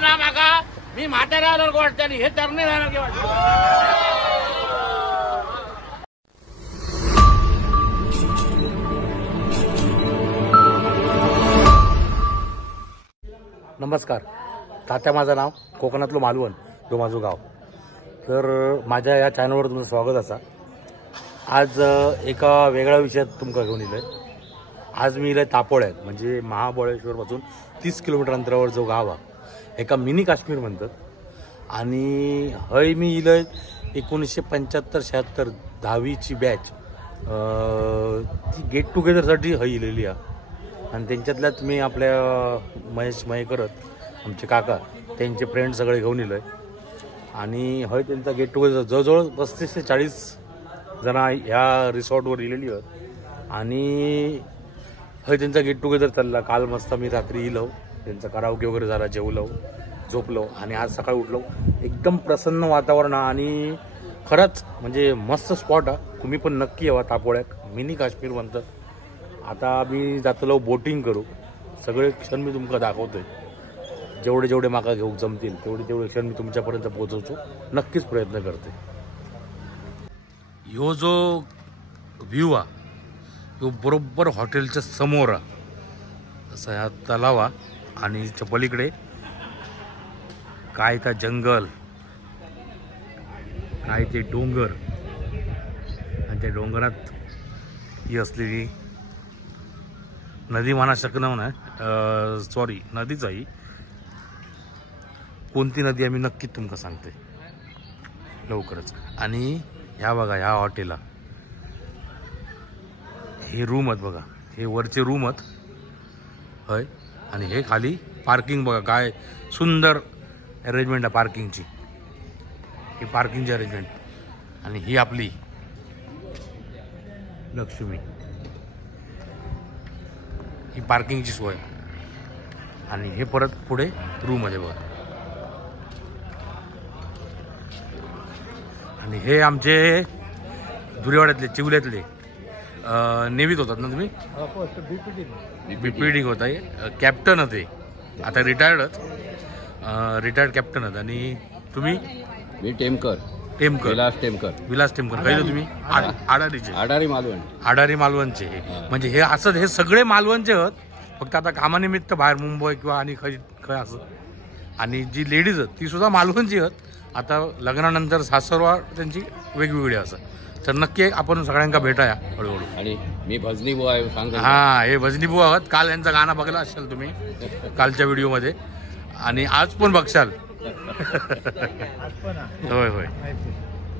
ना माका मी म्हाताऱ्या आल्यावर वाटते आणि हे तरणे राहणार की वाटतं. नमस्कार. तात्या माझं नाव, कोकणातलं मालवण जो माझं गाव. तर माझ्या या चॅनलवर तुमचं स्वागत असा. आज एका वेगळ्या विषयात तुमका घेऊन येलो आहे. आज मी इले तापोळ्यात म्हणजे महाबळेश्वरपासून 30 किलोमीटर अंतरावर जो गाव आहे एका मिनी काश्मीर म्हणतात. आणि हय मी इले 1975-76 10वीची बॅच ती गेट टुगेदरसाठी हय इलेली आहे. आणि त्यांच्यातल्याच मी आपल्या महेश मयेकरत आमचे काका त्यांचे फ्रेंड सगळे घेऊन येलो आहे. आणि हय त्यांचा गेट टुगेदर जवळजवळ 35 ते 40 जण ह्या रिसॉर्टवर इलेली आहेत. आणि हय त्यांचा गेट टुगेदर चालला. काल मस्त मी रात्री इलो, त्यांचा कराओके वगैरे झाला, जेवलो, झोपलो आणि आज सकाळी उठलो. एकदम प्रसन्न वातावरण आणि खरंच म्हणजे मस्त स्पॉट आहे. तुम्ही पण नक्की यावा तापोळ्यात. मिनी काश्मीर म्हणतात. आता मी जातलो बोटिंग करू. सगळे क्षण मी तुमका दाखवतोय. जेवढे माका घेऊ जमतील तेवढे क्षण मी तुमच्यापर्यंत पोहोचवतो. नक्कीच प्रयत्न करते. ह्यो जो व्ह्यू आहे ह्यो बरोबर हॉटेलच्या समोर आहे. असा ह्या तलाव आहे आणि पलीकडे काय त्या जंगल, काय ते डोंगर आणि त्या डोंगरात ही असलेली नदी म्हणा शकणं ना, सॉरी नदीच आहे. कोणती नदी आम्ही नक्कीच तुमका सांगते लवकरच. आणि ह्या बघा ह्या हॉटेलला हे रूम आहेत बघा, हे वरचे रूम आहेत हय. आणि हे खाली पार्किंग बघा, काय सुंदर अरेंजमेंट आहे पार्किंगची. ही पार्किंगची अरेंजमेंट. आणि ही आपली लक्ष्मी, ही पार्किंगची सोय. आणि हे परत पुढे रूम मध्ये बघा. आणि हे आमचे दुरेवाड्यातले चिवल्यातले नेव्हीत होतात ना तुम्ही? बीपीडी होता. कॅप्टन होते, आता रिटायर्डच, रिटायर्ड कॅप्टन आहेत. आणि तुम्ही? मी टेमकर विलास टेमकर. काही तुम्ही आडारीचे? आडारी मालवणचे. म्हणजे हे असं हे सगळे मालवणचे आहेत, फक्त आता कामानिमित्त बाहेर मुंबई किंवा आणि खय असं. आणि जी लेडीज आहेत ती सुद्धा मालवणची आहेत. आता लग्नानंतर सासरवा त्यांची वेगवेगळी असं. तर नक्की आपण सगळ्यांका भेटाया हळूहळू. आणि मी भजनी बुवा आहे सांग. हा, हे भजनी बुवा आहात. काल यांचं गाणं बघलं असाल तुम्ही कालच्या व्हिडिओमध्ये, आणि आज पण बघशाल. होय होय.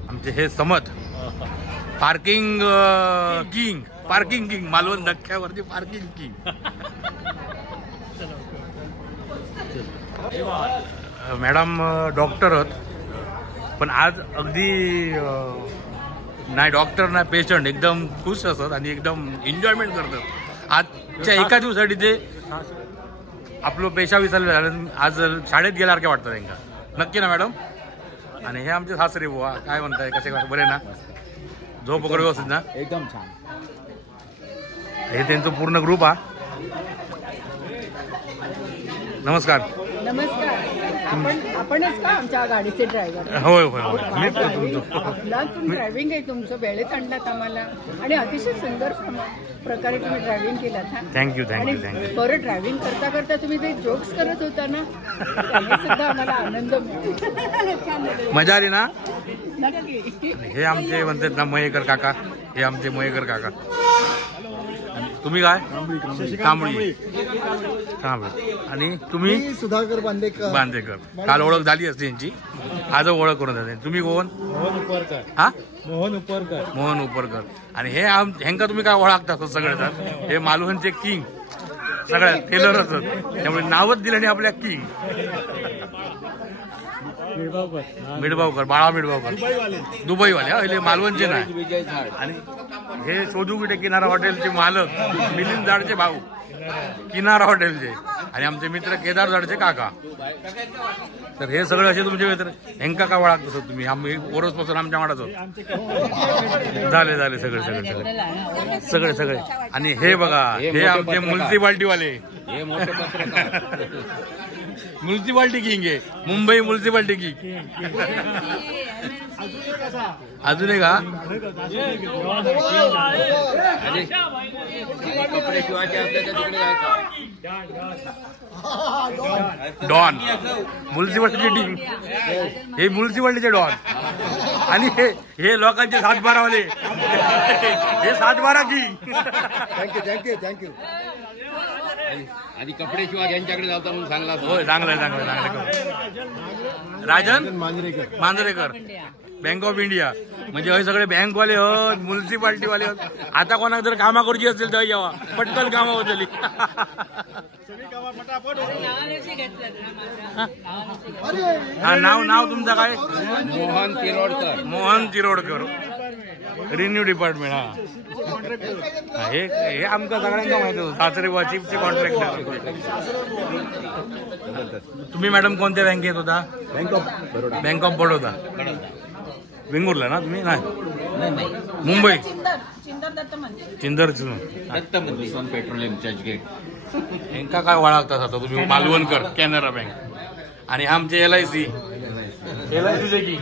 आमचे हे समत पार्किंग किंग मालवण धक्क्यावरती पार्किंग किंग. मॅडम डॉक्टर आहेत, पण आज अगदी नाही डॉक्टर नाही पेशंट, एकदम खुश असतात आणि एकदम एन्जॉयमेंट करतात. आजच्या एका दिवसासाठी ते आपलं पेशा विसरले झालं. आज शाळेत गेल्यासारखे वाटतं त्यांना. नक्की ना मॅडम? आणि हे आमचे सासरे बुवा काय म्हणताय, कसे काय, बरे ना? झोप वगैरे व्यवस्थित ना? एकदम छान. हे त्यांचं पूर्ण ग्रुप हा. नमस्कार. आपणच का आमच्या गाडीचे ड्रायव्हर? होय होय होय. तुम्ही ड्रायव्हिंग आहे तुमचं, वेळेत आणलात आम्हाला आणि अतिशय सुंदर प्रकारे तुम्ही ड्रायव्हिंग केलात. थँक्यू. आणि बरं ड्रायव्हिंग करता करता तुम्ही ते जोक्स करत होता ना, त्याने सुद्धा आम्हाला आनंद मिळतो. मजा आली ना? नक्की. हे आमचे म्हणतात ना मयेकर काका, हे आमचे मयेकर काका. तुम्ही काय? कांबळी. आणि तुम्ही? सुधाकर बांदेकर. काल ओळख झाली असते यांची, आज ओळख करून जाते. तुम्ही कोण? मोहन उपरकर. आणि हे ह्यांका तुम्ही काय ओळखता सगळे जण? हे मालवणचे किंग सगळ्या टेलर असत, त्यामुळे नावच दिलं नाही आपल्या किंग. मिडबावकर, बाळा मिडबावकर, दुबईवाले, मालवणचे नाही. आणि हे शोधूगिटे किनारा हॉटेलचे मालक मिलिंद जाडचे भाऊ, किनारा हॉटेलचे. आणि आमचे मित्र केदार जाडचे काका. तर हे सगळे असे तुमचे मित्र. ह्यांका का ओळखत असत तुम्ही? आम्ही ओरसपासून आमच्या माडाच झाले सगळे सगळे सगळे सगळे. आणि हे बघा, हे आमचे म्युन्सिपाल्टीवाले, म्युन्सिपाल्टी किंग आहे, मुंबई म्युन्सिपाल्टी किंग. अजून एक का कपडे शिवायचे असले तर तिकडे जायचं. डॉन म्युन्सिपाल्टीचे किंग, हे म्युन्सिपाल्टीचे डॉन. आणि हे लोकांचे 7-12 वाले, हे 7-12 किंग. थँक्यू. आधी कपडे शिवाय यांच्याकडे जाता म्हणून सांगला. होय, चांगलं. Rajan Manjrekar, bank of India. म्हणजे हे सगळे बँकवाले होत, म्युन्सिपाल्टीवाले होत. आता कोणाला जर कामा करूची असेल तर यावा, पटकन कामा होतली. हा, नाव तुमचं काय? Mohan Tirodkar, renew department. हे आमच्या सगळ्यांना माहिती होतं, सासरे चिफचे कॉन्ट्रॅक्टर. तुम्ही मॅडम कोणत्या बँकेत होता? Bank of Baroda. वेंगुर्ला ना तुम्ही? नाही, मुंबई. चिंदर पेट्रोलियम चर्चगेट. यांका काय वळखतात आता तुम्ही? मालवणकर, कॅनरा बँक. आणि आमचे LIC चे की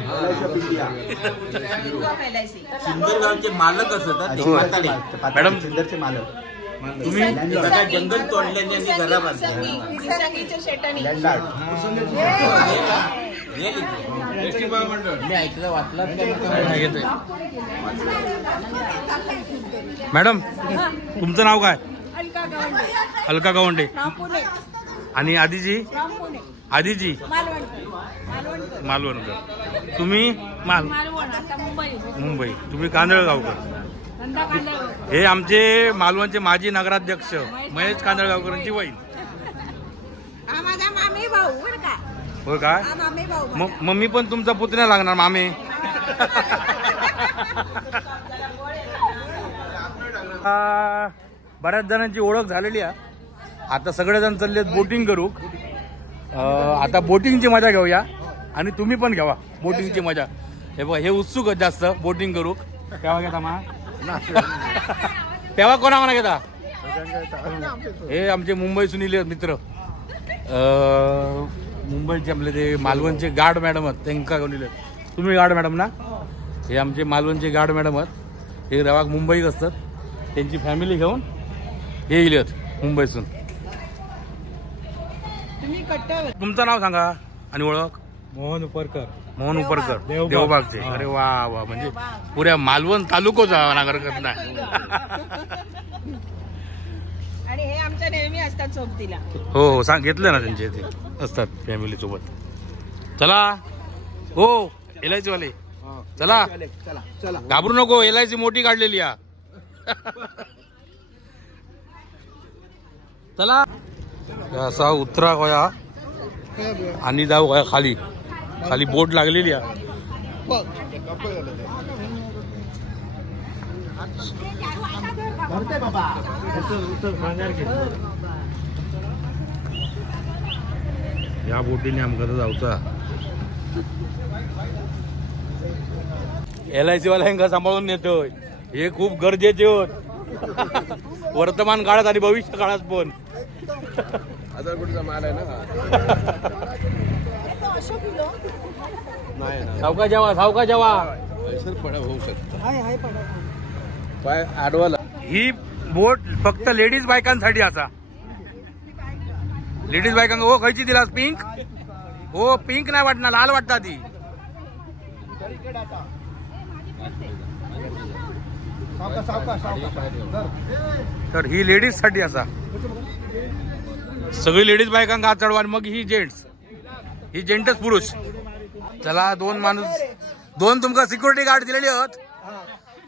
सिंदरगावचे मालक असतात मॅडम. सिंदरचे मालक. तुम्ही जंगल तोडल्याने आणि घरा बांधल्या. मी ऐकलं वाचलं. मॅडम तुमचं नाव काय? अलका गावंडे. आणि आधीजी मालवणकर. तुम्ही मुंबई. तुम्ही कांदळगावकर. हे आमचे मालवणचे माजी नगराध्यक्ष महेश कांदळगावकरांची वहीन. होय काय? मम्मी पण तुमचा पुतण्या लागणार मामे. बऱ्याच जणांची ओळख झालेली आहे. आता सगळेजण चाललेत बोटिंग करू. आता बोटिंगची मजा घेऊया आणि तुम्ही पण घ्यावा बोटिंगची मजा. हे बघा, हे उत्सुक जास्त बोटिंग करू. केव्हा घेता मा? तेव्हा कोणा घेता? हे आमचे मुंबई सुनील मित्र, मुंबईचे आपले ते मालवणचे गार्ड मॅडम आहेत, त्यांना घेऊन दिले. तुम्ही गार्ड मॅडम ना? हे आमचे मालवणचे गार्ड मॅडम आहेत. हे रवाक मुंबईत असतात, त्यांची फॅमिली घेऊन हे येईल मुंबईतून. तुमचं नाव सांगा आणि ओळख. मोहन उपरकर, देवबागचे. अरे वा वा, म्हणजे पुऱ्या मालवण तालुकाचा नागर करत. आणि हे आमच्या नेहमी असतात सोबतीला. हो, सांग घेतलं ना, त्यांचे ते असतात फॅमिली सोबत. चला हो LIC वाले, चला घाबरू नको. LIC मोठी काढलेली आहे. चला असा उतरा गोया आणि जाऊ गोया खाली. खाली बोट लागलेली आहे. या बोटीने आमका जाऊचा. LIC वाल्यांका सांभाळून नेतोय. हे खूप गरजेचे होत वर्तमान काळात आणि भविष्य काळात पण. माल आहे ना. सावका जेवा पाय आडवाला. ही बोट फक्त लेडीज बायकांसाठी असा. लेडीज बायकांना हो खयची दिलास? पिंक. हो पिंक नाही वाटणार, लाल वाटतात ती. तर ही लेडीज साठी असा. सगळी लेडीज बायकांना हात चढवा. मग ही जेंट्स, ही जेंट्स पुरुष. चला दोन तुमका सिक्युरिटी गार्ड दिलेली आहोत.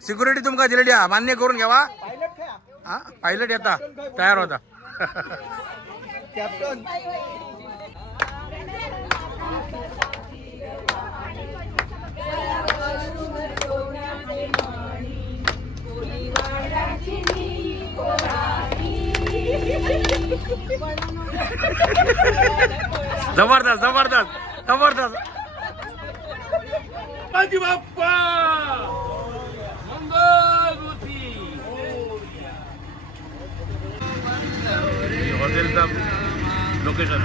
सिक्युरिटी तुमका दिलेली आहे, मान्य करून घ्यावा. हा, पायलट येता तयार होता. कॅप्टन जबरदस्त जबरदस्त जबरदस्त. बाप्पा हॉटेलचा लोकेशन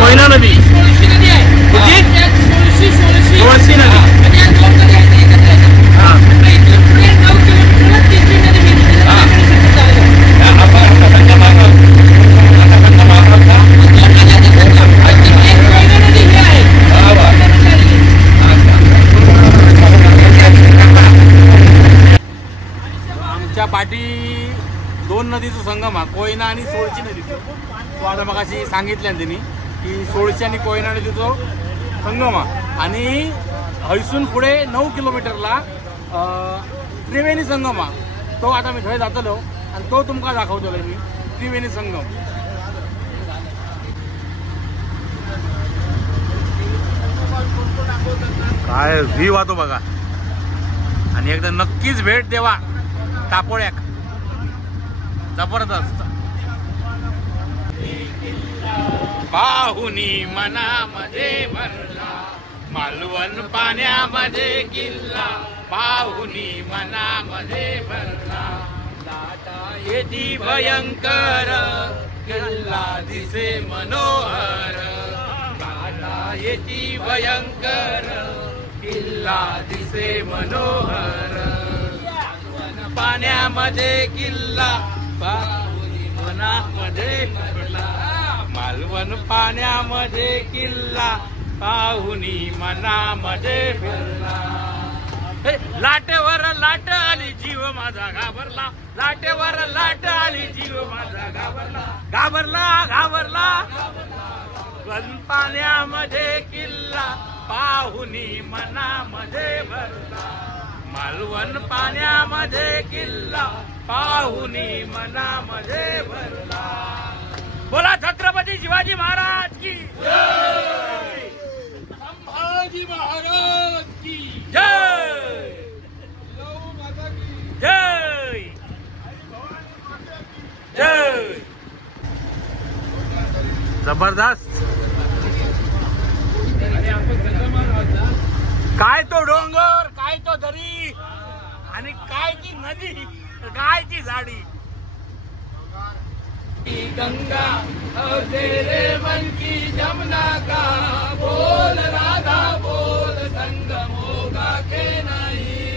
कोयना नदी सोळशी नदी आमच्या पाठी दोन नदीचा संगम हा कोयना आणि सोळशी नदी. तो आता मग अशी सांगितल्या त्यांनी की सोळशी आणि कोयना नदीचा संगम हा. आणि हैसून पुढे 9 किलोमीटरला त्रिवेणी संगम हा. तो आता मी थंय जातलो आणि तो तुमका दाखवतलो मी त्रिवेणी संगम. काय व्ह्यू वाहतो बघा आणि एकदा नक्कीच भेट देवा टापोळ्याक. जबरदस्त. पाहुनी मनामध्ये भरला मालवण पाण्यामध्ये किल्ला. पाहुनी मनामध्ये भरला लाटा येती भयंकर किल्ला दिसे मनोहर. लाटा येती भयंकर किल्ला दिसे मनोहर. पाण्यामध्ये किल्ला पाहुनी मनामध्ये भरला. मालवण पाण्यामध्ये किल्ला पाहुनी मनामध्ये भरला. लाटेवर लाट आली जीव माझा घाबरला. लाटेवर लाट आली जीव माझा घाबरला. घाबरला घाबरला घन पाण्यामध्ये किल्ला पाहुनी मनामध्ये भरला. मालवण पाण्यामध्ये किल्ला पाहुनी मनामध्ये भरला. बोला छत्रपती शिवाजी महाराज की जय. संभाजी महाराज की जय. जय जय. जबरदस्त. काय तो डोंगर, काय तो दरी आणि काय ती नदी, काय ती झाडी. गंगा और तेरे मन की जमुना का बोल राधा बोल संगम होगा के नहीं.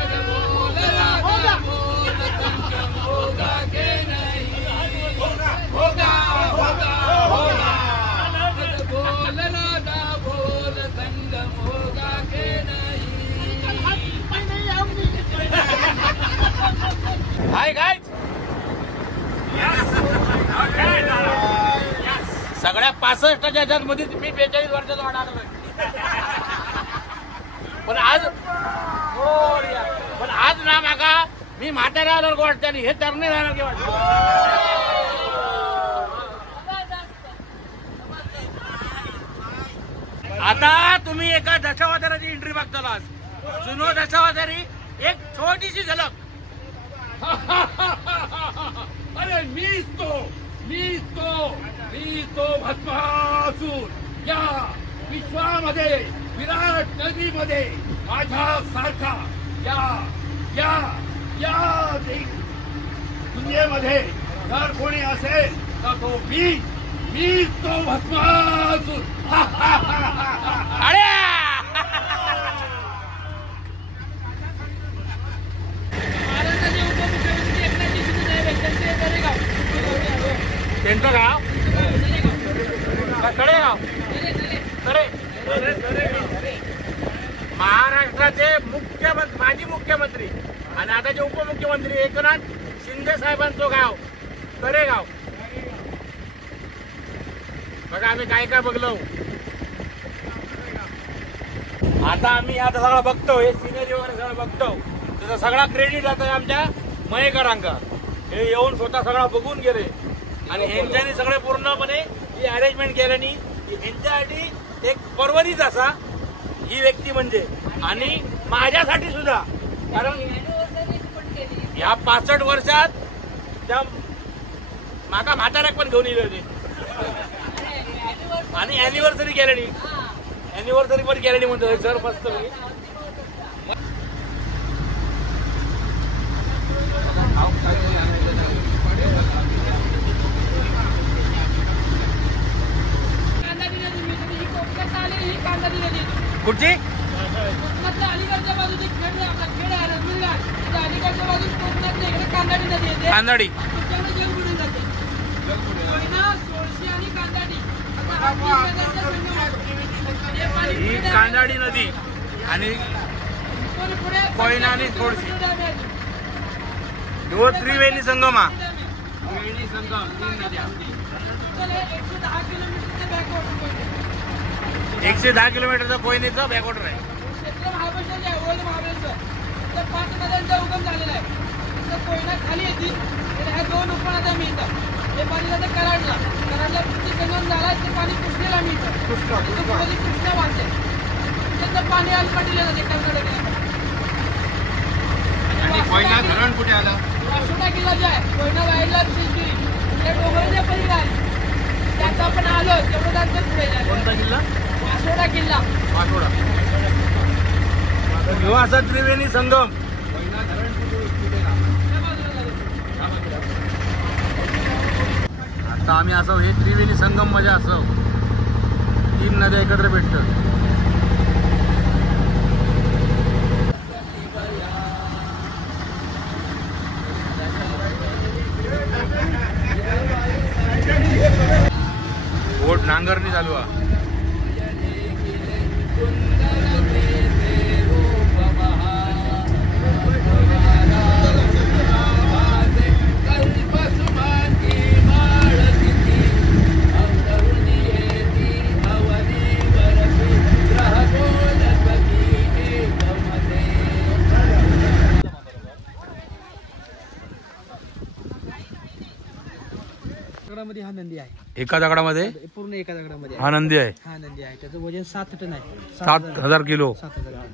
अरे बोल राधा बोल संगम होगा के नहीं. होगा होगा होगा. अरे बोल राधा बोल संगम होगा के नहीं. Hi guys. सगळ्या 65च्या ह्याच्यात मध्ये मी 42 वर्षाचा वाढालोय. पण आज ना माका मी म्हाताऱ्या आल्यावर वाटते आणि हे तरणे राहणार वाटत. आता तुम्ही एका दशावताराची एंट्री बघताला. जुनो दशावतारी एक छोटीशी झलक. अरे मीच तो भस्मासूर. या विश्वामध्ये विराट नदीमध्ये माझ्या सारखा या या या दुनियेमध्ये जर कोणी असेल तर तो मीच तो भस्मासूर. अरे त्यांचं गाव तळेगाव. महाराष्ट्राचे मुख्यमंत्री माजी मुख्यमंत्री आणि आताचे उपमुख्यमंत्री एकनाथ शिंदे साहेबांचं गाव करेगाव. बघा आम्ही काय काय बघलो. आता आम्ही आता सगळं बघतोय, सिनेरी वगैरे सगळं बघतो. त्याचा सगळा क्रेडिट आता आमच्या मयेकरांका. हे येऊन स्वतः सगळं बघून गेले आणि ह्यांच्यानी सगळे पूर्णपणे ही अरेंजमेंट केल्यानी ह्यांच्यासाठी एक पर्वणीच असा ही व्यक्ती म्हणजे. आणि माझ्यासाठी सुद्धा, कारण ह्या 65 वर्षात त्या माका म्हाताऱ्याक पण घेऊन येले होते आणि अॅनिव्हर्सरी केल्यानी पण केल्यानी म्हणतो सर मस्त. कुठची अलीगडच्या बाजूची खेड आहे रत्नगड, अलीगडच्या बाजूला कोकणातल्या इकडे कांदाडी नदी येते. कांदाडी तुमच्याकडे जल बुडून जाते. कोयना, सोळशी आणि कांदाडी ही कांदाडी नदी आणि कोयना आणि सोळशी ह्यो त्रिवेणी संगम हा. 110 किलोमीटरचा कोयनेचा बॅकवॉटर आहे. क्षेत्र महाबळेश्वर जे आहे, ओल्ड महाबळेश्वर, तर 5 नद्यांचा उगम झालेला आहे. तर कोयना खाली येतील तर ह्या 2 उपनद्या मिळतात. हे पाणी जातं कराडला, संगम झाला ते पाणी कृष्णेला मिळतं. कृष्णा वाहते त्याचं पाणी आलपाटीला जाते कर्नाटकाला. कोयना धरण कुठे आलं? वासोटा किल्ला जे आहे, कोयना वाईडला शिलगिरी त्या डोंगराच्या पलीकडे आहे. त्यात आपण आलो तेवढं जातं पुढे जायचं. कोणता किल्ला? वासोटा किल्ला. वासोडा. ह्यो असा त्रिवेणी संगम. आता आम्ही असं हे त्रिवेणी संगम म्हणजे असं 3 नद्या एकत्र भेटतात. बोट नांगरणी चालू आहे. दगडामध्ये हा नंदी आहे. एका दगडामध्ये पूर्ण एका दगडामध्ये हा नंदी आहे. हा नंदी आहे. त्याचं वजन 7 टन आहे. 7,000 किलो. 7,000 टन.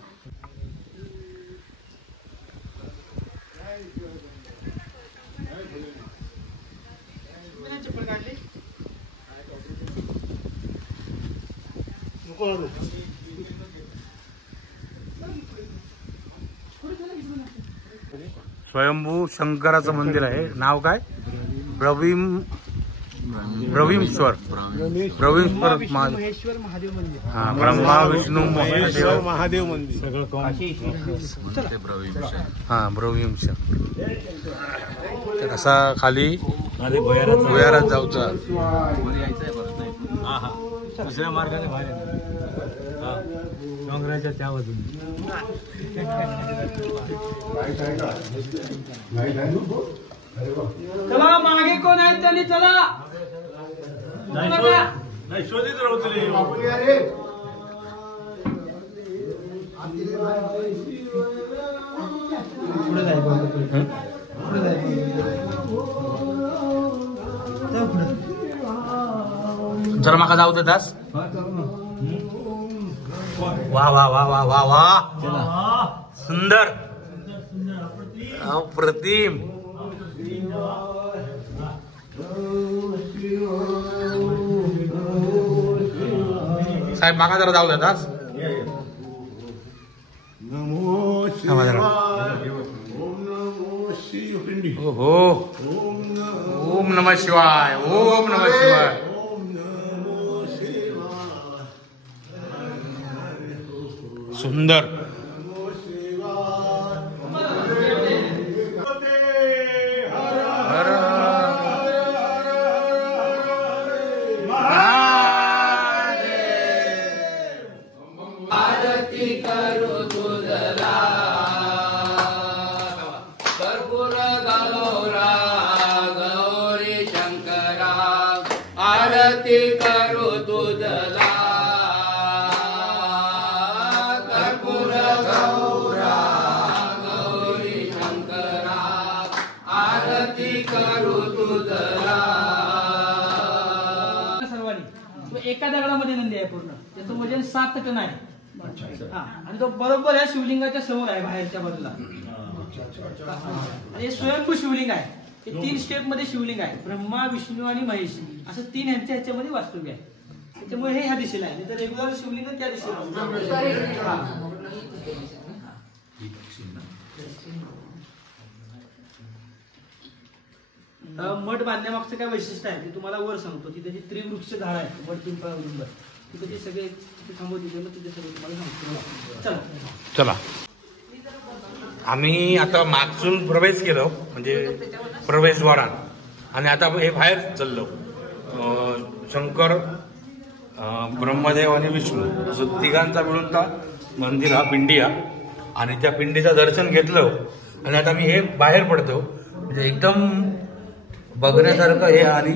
स्वयंभू शंकराचं मंदिर आहे. नाव काय? ब्रवीमेश्वर महेश्वर महादेव मंदिर. हा, ब्रह्मा विष्णू महेश्वर महादेव मंदिर. हा ब्रवीमेश्वर. तर असा खाली भुयारात जाऊचा. दुसऱ्या मार्गाने बाहेर डोंगराच्या त्या बाजूने. चला मागे कोण आहेत त्यांनी चला. शोधित राहू. पुढे जरा माका जाऊ दे दास. वा वा वा वा वा वा, सुंदर, अप्रतिम. साहेब माका जरा जाऊ दे दास. हो, ओम नमः शिवाय. ओम नमः शिवाय. सुंदर. गौरा गौरी शंकरा आरती करू तुझला कर्पूर गौरा गौरी शंकरा आरती करू तुझला. सर्वांनी एका दगडामध्ये नंदी आहे पूर्ण. त्याचं वजन 7 टन आहे. हा, आणि तो बरोबर या शिवलिंगाच्या समोर आहे बाहेरच्या बाजूला. आणि हे स्वयंभू शिवलिंग आहे. हे 3 स्टेप मध्ये शिवलिंग आहे. ब्रह्मा विष्णू आणि महेश असं 3 ह्याच्यामध्ये वास्तव्य आहे. त्याच्यामुळे हे ह्या दिशेला आहे. तर रेग्युलर शिवलिंग त्या दिशेला. मठ बांधण्यामागचं काय वैशिष्ट्य आहे ते तुम्हाला वर सांगतो. तिथे जे त्रिवृक्ष झाड आहे मठ पिंपळ औदुंबर तिथे ते सगळे थांबवते तिथे सगळं तुम्हाला सांगतो. चला आम्ही आता मागसून प्रवेश केलो म्हणजे प्रवेशद्वारात आणि आता हे बाहेर चाललो. शंकर ब्रह्मदेव आणि विष्णू असं तिघांचा मिळून का मंदिर हा पिंडी हा. आणि त्या पिंडीचं दर्शन घेतलं आणि आता मी हे बाहेर पडतो म्हणजे एकदम बघण्यासारखं हे. आणि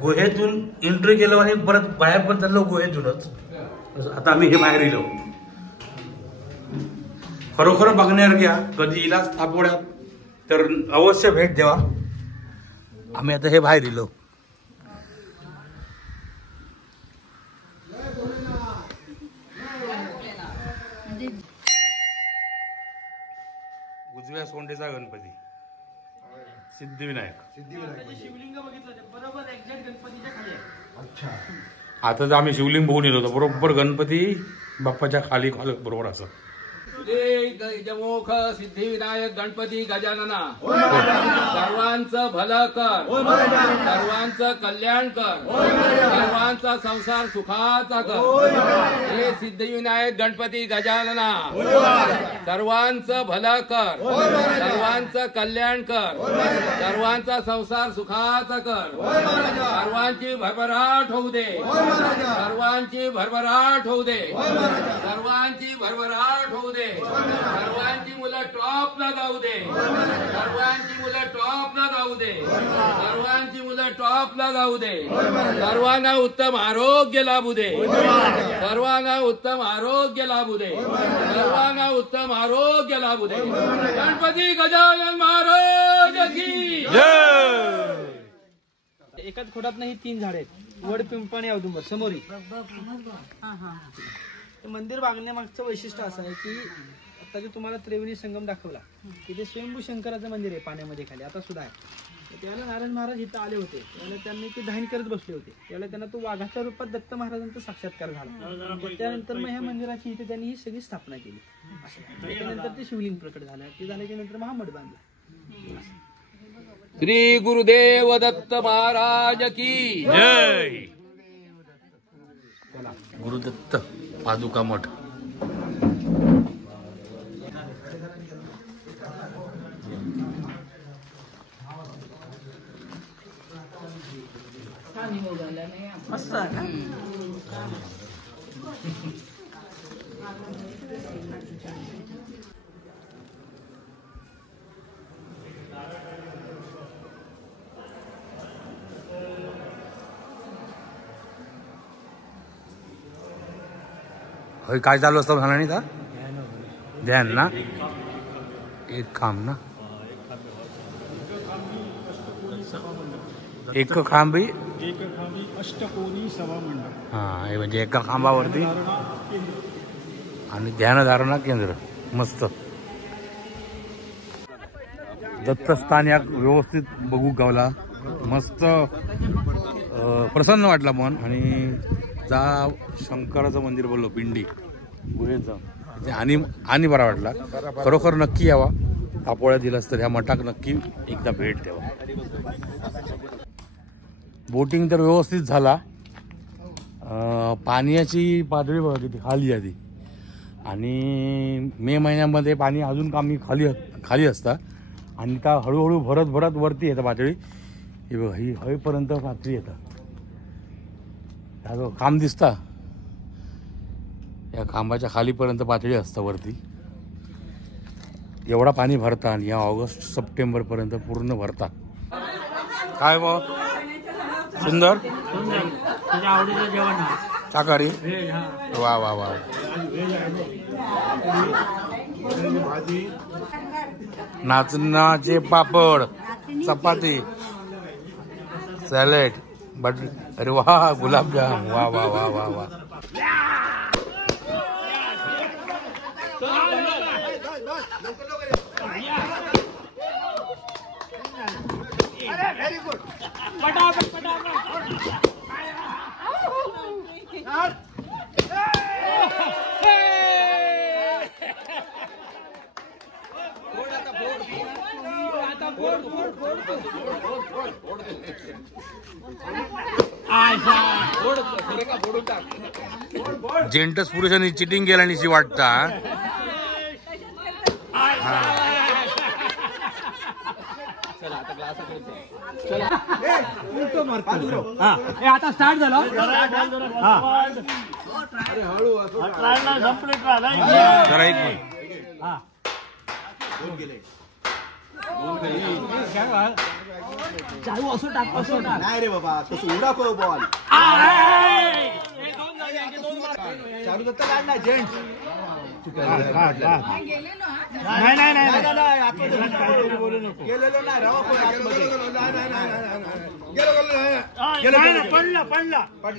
गुहेतून एंट्री केलं आणि परत बाहेर पण चाललो गुहेतूनच. आता आम्ही हे बाहेर गेलो. खरोखर बघण्यासारख्या कधी इलाच थापोड्यात तर अवश्य भेट द्यावा. आम्ही आता हे बाहेर गेलो. उजव्या सोंडेचा गणपती सिद्धिविनायक. शिवलिंग बघितलं ते बरोबर एक्झॅक्ट गणपतीच्या खाली आहे. आता तर आम्ही शिवलिंग बघून येलो होतो बरोबर गणपती बाप्पाच्या खाली बरोबर असं. गजमुख सिद्धिविनायक गणपती गजानना सर्वांचं भलं कर सर्वांचं कल्याण कर सर्वांचा संसार सुखाचा कर. हे सिद्धिविनायक गणपती गजानना सर्वांचं भलं कर सर्वांचं कल्याण कर सर्वांचा संसार सुखाचा कर. सर्वांची भरभराट होऊ दे सर्वांची भरभराट होऊ दे सर्वांची भरभराट होऊ दे. सर्वांची मुलं टॉपला जाऊ दे सर्वांची मुलं टॉपला जाऊ दे सर्वांची मुलं टॉपला जाऊ दे. सर्वांना उत्तम आरोग्य लाभू दे सर्वांना उत्तम आरोग्य लाभू दे सर्वांना उत्तम आरोग्य लाभू दे. गणपती गजानन महाराज की जय. एकाच खोडात नाही 3 झाडे आहेत. वड पिंपळ आणि औदुंबर समोरी. मंदिर बांधण्यामागचं वैशिष्ट्य असं आहे की आता जे तुम्हाला त्रिवेणी संगम दाखवला तिथे स्वयंभू शंकराचं मंदिर आहे पाण्यामध्ये खाली आता सुद्धा आहे. त्याला नारायण महाराज इथं आले होते त्याला त्यांनी ते ध्यान करत बसले होते. त्याला त्यांना तो वाघाच्या रूपात दत्त महाराजांचा साक्षात्कार झाला. त्यानंतर मग ह्या मंदिराची इथे त्यांनी ही सगळी स्थापना केली. त्याच्यानंतर ते शिवलिंग प्रकट झालं. ते झाल्याच्या नंतर महामठ बांधला. श्री गुरुदेव दत्त महाराज की जय. गुरुदत्त पादुका मठ. मस्त आहे ना. होय काय चालू असतं म्हणाने का ध्यान ना एक काम ना एक खांबी अष्टकोनी सभामंडप. हा हे म्हणजे एका खांबावरती आणि ध्यानधारणा केंद्र मस्त. दत्तस्थान या व्यवस्थित बघू गावला मस्त. प्रसन्न वाटला मन. आणि जा शंकराचं मंदिर बोललो पिंडी गुहेचं आणि बरा वाटला. खरोखर नक्की यावा. तापोळ्या दिलास तर ह्या मठाक नक्की एकदा भेट द्यावा. बोटिंग तर व्यवस्थित झाला. पाण्याची पातळी बघा किती खाली आधी. आणि मे महिन्यामध्ये पाणी अजून कमी खाली असतं आणि त्या हळूहळू भरत वरती येतं पातळी. हे बघा ही हवेपर्यंत पातळी येतं. ह्या खांब दिसता या खांबाच्या खालीपर्यंत पातळी असतं वरती. एवढा पाणी भरता आणि या ऑगस्ट सप्टेंबरपर्यंत पूर्ण भरता. काय मग सुंदर तुझ्या आवडीचं जेवण शाकाहारी. वा वा वा. नाचण्याचे पापड, चपाती, सॅलेड, अरे वा, गुलाबजाम, वा वा वा वा वा. जेंटस पुरुषांनी चिटिंग केल्यानीशी वाटता. आता स्टार्ट झालं. जरा एक मिनिट. चालू असं टाक, असं टाक. नाही रे बाबा, तसं उडा करू बॉल. चालू करता काढ ना जेंट्स. नाही नाही नाही गेलेलो नाही रवा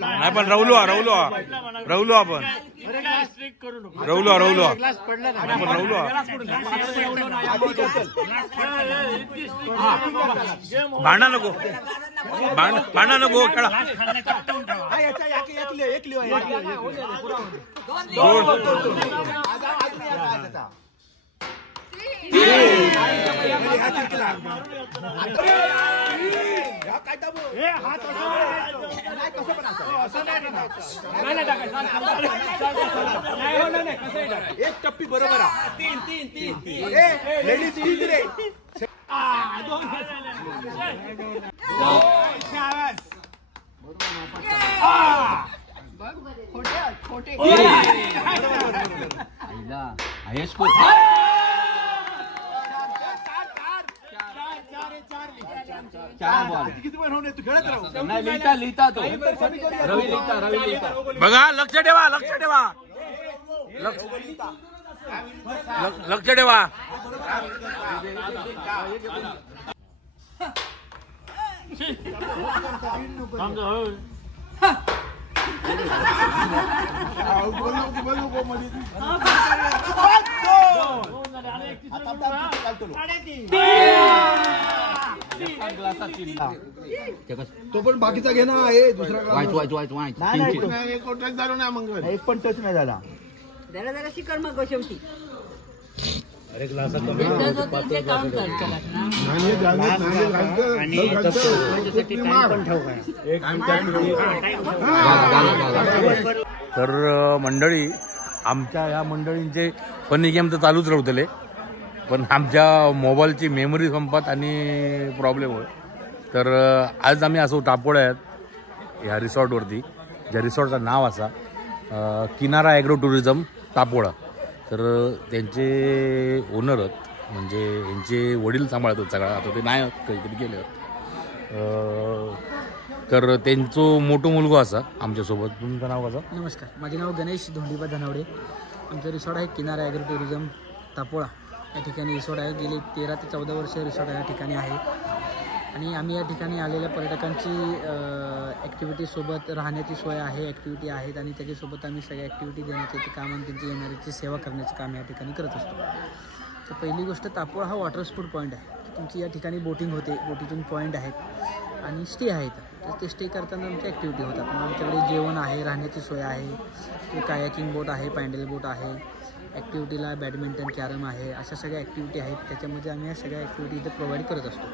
नाही पण रवलो आपण भांडा नको खेळा. एक टप्पी बरोबर आहे. तीन लेडीज रे. खोटे किती पण होणे तू खेळत राहू. लिहिता तो रवी लिहिता. बघा, लक्ष ठेवा. लक्ष ठेवा. तो पण बाकीचा घे ना. हे दुसरा एक पण टच नाही झाला. जरा शिकर मग शेवटी. तर मंडळी, आमच्या या मंडळींचे फनी गेम तर चालूच राहतले, पण आमच्या मोबाईलची मेमरी संपत आणि प्रॉब्लेम होय. तर आज आम्ही असो टापोळ्यात ह्या रिसॉर्टवरती, ज्या रिसॉर्टचं नाव असा किनारा ॲग्रो टुरिझम टापोळा. तर त्यांचे ओनर म्हणजे यांचे वडील सांभाळतात सगळं. आता ते नाही कधीतरी गेले. तर त्यांचं मोठं मुलगा असा आमच्यासोबत. तुमचं नाव कसं? नमस्कार, माझे नाव गणेश धोंडीबा धनावडे. आमचं रिसॉर्ट आहे किनारा ॲग्रो टुरिझम टापोळा. या ठिकाणी रिसॉर्ट आहे. गेली 13 ते 14 वर्ष रिसॉर्ट या ठिकाणी आहे. आणि आम्ही या ठिकाणी आलेल्या पर्यटकांची ॲक्टिव्हिटीसोबत राहण्याची सोय आहे, ॲक्टिव्हिटी आहेत, आणि त्याच्यासोबत आम्ही सगळ्या ॲक्टिव्हिटी देण्याचे ते काम आणि त्यांची येणाऱ्याची सेवा करण्याचं काम या ठिकाणी करत असतो. तर पहिली गोष्ट, टापोळा हा वॉटर स्पोर्ट पॉईंट आहे. तुमची या ठिकाणी बोटिंग होते, बोटीतून पॉईंट आहेत आणि स्टे आहेत. तर ते स्टे करताना आमच्या ॲक्टिव्हिटी होतात. मग आमच्याकडे जेवण आहे, राहण्याची सोय आहे, कायाकिंग बोट आहे, पॅन्डल बोट आहे, ॲक्टिव्हिटीला बॅडमिंटन, कॅरम आहे, अशा सगळ्या ॲक्टिव्हिटी आहेत. त्याच्यामध्ये आम्ही या सगळ्या ॲक्टिव्हिटी इथे प्रोव्हाइड करत असतो.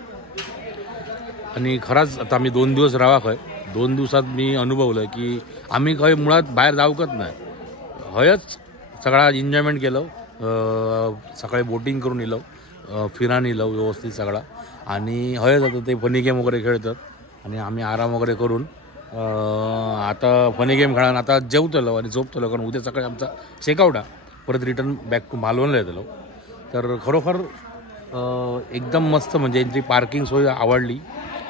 आणि खरंच आता आम्ही 2 दिवस राहा खंय. 2 दिवसात मी अनुभवलं की आम्ही खंय मुळात बाहेर जाऊकच नाही. हयच सगळा एन्जॉयमेंट केलं. सकाळी बोटिंग करून येलो, फिरान येलो व्यवस्थित सगळा. आणि हयच आता ते फनी गेम वगैरे खेळतात आणि आम्ही आराम वगैरे करून आता फनी गेम खेळून आता जेवतलो आणि झोपतलो. कारण उद्या सकाळी आमचा चेकआउट आहे. परत रिटर्न बॅक टू मालवणला येतलो. तर खरोखर एकदम मस्त, म्हणजे यांची पार्किंग सोय आवडली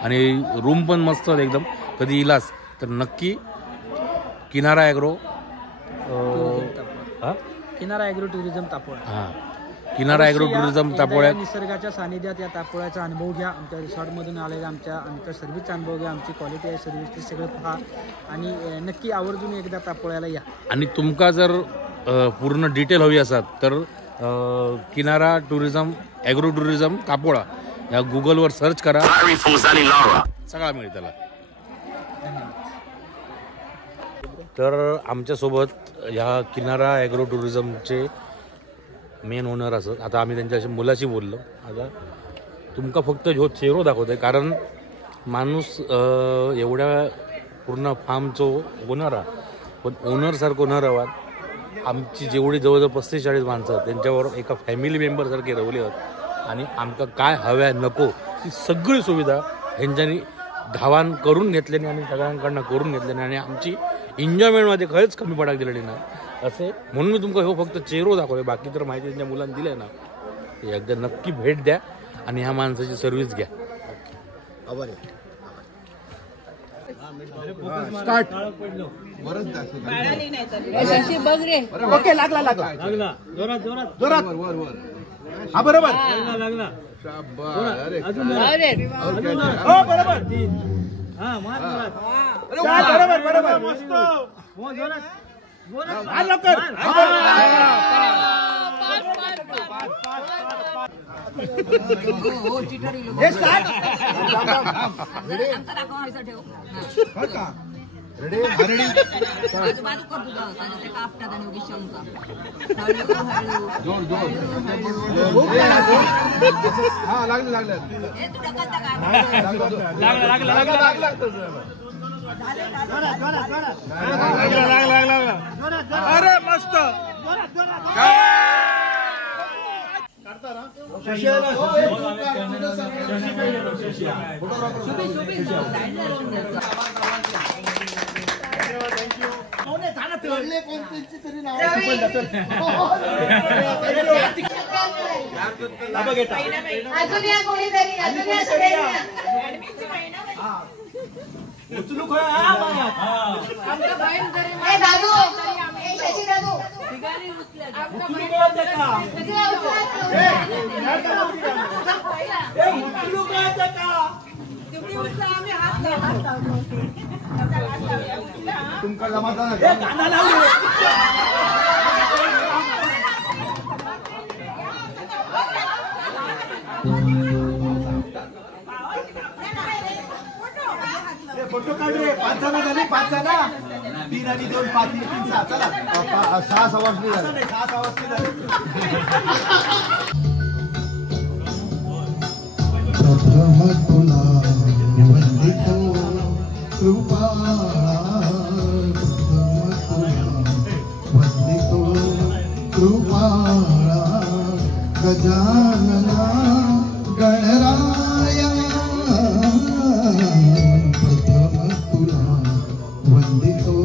आणि रूम पण मस्त एकदम. कधी इलास तर नक्की किनारा ॲग्रो किनारा ॲग्रो टुरिझम तापोळा. हां, किनारा ॲग्रो टुरिझम तापोळ्यात निसर्गाच्या सानिध्यात या तापोळ्याचा अनुभव घ्या. आमच्या रिसॉर्टमधून आलेला आमच्या सर्व्हिसचा अनुभव घ्या. आमची क्वालिटी आहे सर्व्हिसची सगळं पहा आणि नक्की आवर्जून एकदा तापोळ्याला या. आणि तुमका जर पूर्ण डिटेल हवी असतात तर किनारा टुरिझम ॲग्रो टुरिझम तापोळा या गुगलवर सर्च करा, सगळा मिळेल त्याला. तर आमच्यासोबत ह्या किनारा ॲग्रो टुरिझमचे मेन ओनर असत. आता आम्ही त्यांच्या मुलाशी बोललो. आता तुमका फक्त ह्यो चेहरो दाखवतोय, कारण माणूस एवढ्या पूर्ण फार्मचो ओनर आहे, पण ओनरसारखं ओनर हवा. आमची जेवढी जवळजवळ 35-40 माणसं त्यांच्यावर एका फॅमिली मेंबरसारखे रवले आहेत आणि आमका काय हव्या नको ती सगळी सुविधा ह्यांच्यानी धावान करून घेतल्याने आणि सगळ्यांकडनं करून घेतल्याने आणि आमची एन्जॉयमेंटमध्ये खरंच कमी पडाक दिलेली ना असे. म्हणून मी तुमका हो फक्त चेहरो दाखवले, बाकी तर माहिती त्यांच्या मुलांना दिली ना. एकदा नक्की भेट द्या आणि ह्या माणसाची सर्व्हिस घ्या. बघ रे. ओके, लागला लागला जोरात जोरात जोरात. हा बरोबर लागला. हो बरोबर. बरोबर बरोबर. मस्त. लवकर. हे स्टार्ट. Ready ready. बाजू कर तुझा त्याने कापटा आणि उगी शंका जोर जोर. हा लागलं लागलं. हे तुला कळतं का? लागलं लागलं लागलं लागलं. अरे मस्त. तुमका जमाता फोटो काढ रे. 5 जण झाले. 5 जण 3 आणि 2 5 3 6. चला 6 सवासनी झाले. 6 सवासनी झाले. गजानना गणराया प्रथम तुला वंदितो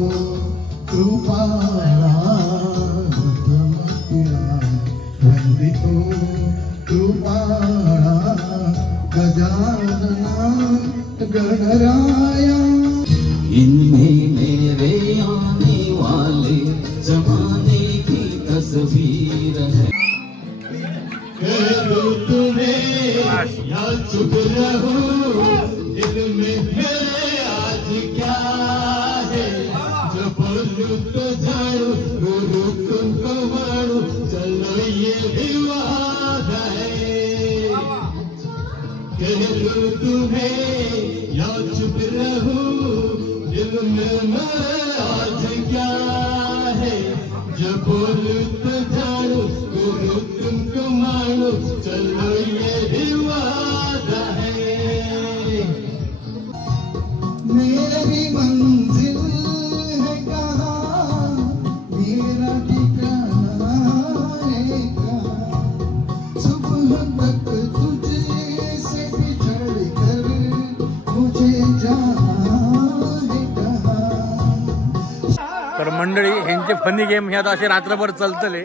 कृपाला. प्रथम तुला वंदितो कृपाला गजानना गणराया. इनमें मेरे आने वाले जमाने की तस्वीर है. या चुप रहो दिल में मेरे आज क्या है. जब बोलूं तो जाओ बोलूं तुमको मारो. चलो ये भी वादा है. कह लो तुम्हें या चुप रहो दिल में मेरे आज क्या है. जब बोलूं तो जाओ बोलूं तुमको मारो. चलो ये भी वादा है. मेरी मंजिल है कहाँ मेरा ठिकाना है कहाँ. सुबह तक तुझसे बिछड़ कर मुझे जाना है कहाँ. तर मंडळी ह्यांचे फनी गेम हे आता असे रात्रभर चालतले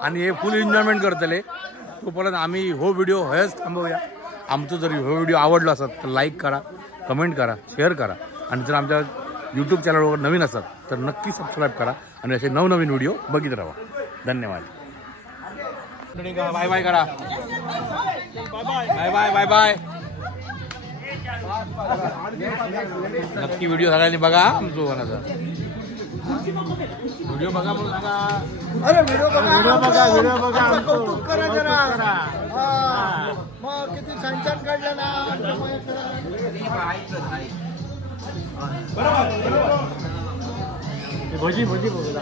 आणि हे फुल एन्जॉयमेंट करतले. तोपर्यंत आम्ही हो व्हिडिओ हेच थांबवूया. आमचं जर हो व्हिडिओ आवडला असेल तर लाईक करा, कमेंट करा, शेअर करा आणि जर आमच्या यूट्यूब चॅनलवर नवीन असाल तर नक्की सबस्क्राईब करा आणि असे नवनवीन व्हिडिओ बघित राहा. धन्यवाद. बाय बाय करा. Bye bye bye bye. नक्की व्हिडिओ सगळ्यांनी बघा. आमचं व्हिडिओ बघा म्हणून सांगा. अरे व्हिडिओ बघा आमचं कौतुक करा जरा. मग किती छान छान काढलं ना. भजी भजी बघा.